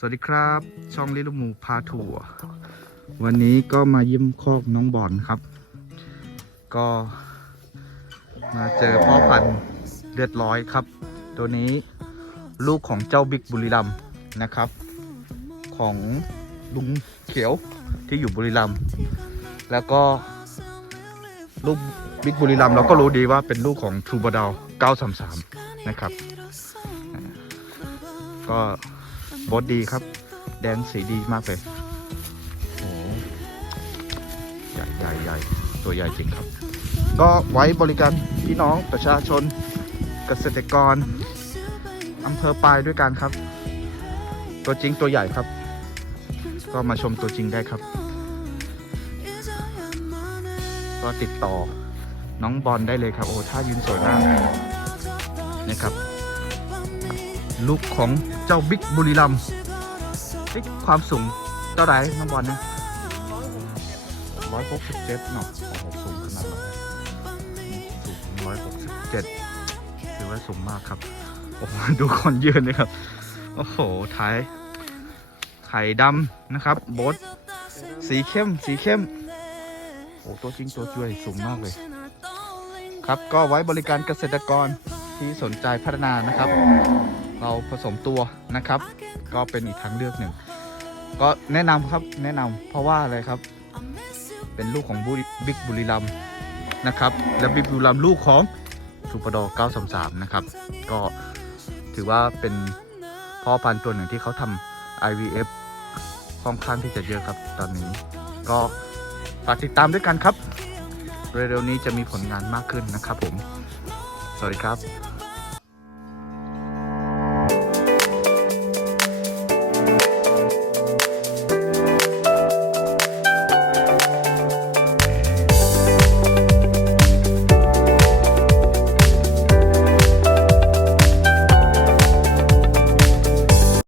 สวัสดีครับ ช่องลิลูมูพาทัวร์วันนี้ก็มาเยิ้มคอกน้องบอลครับ ก็มาเจอพ่อพันธุ์เลือดร้อยครับ ตัวนี้ลูกของเจ้าบิ๊กบุรีรัมนะครับ ของลุงเขียวที่อยู่บุรีรัมแล้วก็ลูกบิ๊กบุรีรัมเราก็รู้ดีว่าเป็นลูกของทรูบดาว933 นะครับ ก็ บอดดีครับ แดงสีดีมากเลยโอ้โหใหญ่ใหญ่ใหญ่ตัวใหญ่จริงครับ ก็ไว้บริการพี่น้องประชาชนเกษตรกรอำเภอปลายด้วยกันครับ ตัวจริงตัวใหญ่ครับ ก็มาชมตัวจริงได้ครับ ก็ติดต่อน้องบอลได้เลยครับ โอ้ท่ายืนสวยมากนะครับ ลูกของเจ้าบิ๊กบุรีรัมย์บิ๊กความสูงเท่าไหร่น้องบอลนะร้อยหกสิบเจ็ดเนาะโอ้โหสูงขนาดนั้นเลยสูงร้อยหกสิบเจ็ดถือว่าสูงมากครับ โอ้โหดูคนยืนเลยครับ โอ้โหท้ายไข่ดำนะครับโบทสีเข้ม สีเข้ม โอ้ตัวจริงตัวช่วยสูงมากเลย ครับก็ไว้บริการเกษตรกรที่สนใจพัฒนานะครับ เราผสมตัวนะครับ ก็เป็นอีกทางเลือกหนึ่ง ก็แนะนำครับแนะนำเพราะว่าอะไรครับ เป็นลูกของบุรีบิ๊กบุรีรัมย์นะครับ และบิ๊กบุรีรัมย์ลูกของทูปดอ933 นะครับ ก็ถือว่าเป็นพ่อพันธุ์ตัวหนึ่งที่เขาทำ IVF ค่อนข้างที่จะเยอะครับตอนนี้ ก็ฝากติดตามด้วยกันครับ เร็วๆนี้จะมีผลงานมากขึ้นนะครับผม สวัสดีครับ